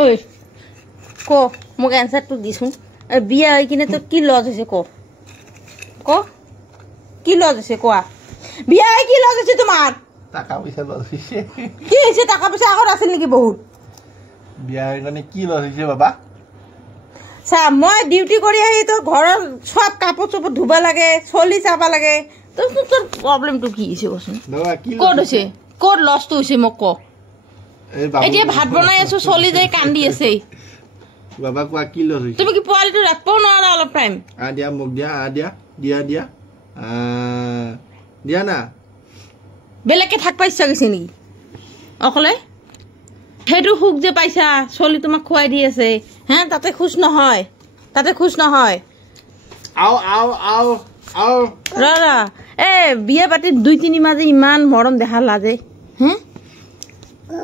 ঐ ক মোক এনসারটো দিছোন বিয়া হৈ কিনে তোর কি লজ হয়েছে ক কি লজ হয়েছে কোয়া বিয়া হৈ কি লজ হয়েছে তোমার টাকা পয়সা লজ হয়েছে কি হয়েছে টাকা পয়সা আগর আছিল নাকি বহুত বিয়া হৈ মানে কি লজ হয়েছে বাবা চা মই ডিউটি কৰি আহি তো ঘৰৰ সব কাপোৰ চোপোৰ ধুবা লাগে চলি চাবা লাগে তোৰ তোৰ প্ৰব্লেমটো কি হৈছে কচোন বাবা কি ক'ত হৈছে ক'ত লছটো হৈছে মোক ক এতিয়া ভাত বনাই আছো চলি যাই কান্দি আছে বাবা কোৱা কি লজ হৈছে তুমি কি পোৱালিটো ৰাখব নোৱাৰা অলপ টাইম দিয়া মোক দিয়া দিয়া না বেলেগকে থাকবা ইচ্ছা গৈছে নেকি অকলে সেইটো সুখ যে পাইছা চলি তোমাক খুৱাই দি আছে হে তাতে খুশ নহয় ৰা বিয়া পাতি 2-3 মাহ যে ইমান মৰম দেখা লাজে হে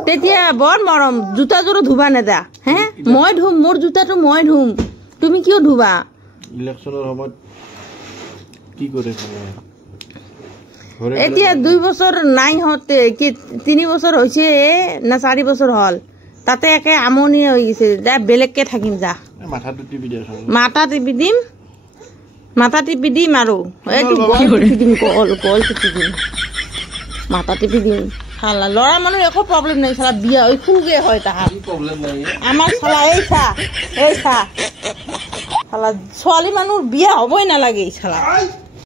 তেতিয়া বৰ মৰম জোতাযোৰো ধুবা নেদা হে মই ধুম মোৰ জোতাটো মই ধুম তুমি কিয় ধুবা ইলেকশনৰ সময়ত কি কৰে এতিয়া 2 বছৰ নাই হতে কি 3 বছৰ হৈছে না 4 বছৰ হল তাতে একে আমনি হৈ গৈছে যা বেলেগকে থাকিম যা মাথাটো টিপি দিয়া মাথা টিপি দিম আৰু এইটো কল টিপি দিম মাথা টিপি দিম শালা ল'ৰা মানুহ একো প্ৰব্লেম নাই শালা বিয়া হৈ খুগে হয় তাহাৰ প্ৰব্লেম নাই আমাৰ শালা এই চা শালা ছোৱালী মানুহ বিয়া হ'বই নালাগে শালা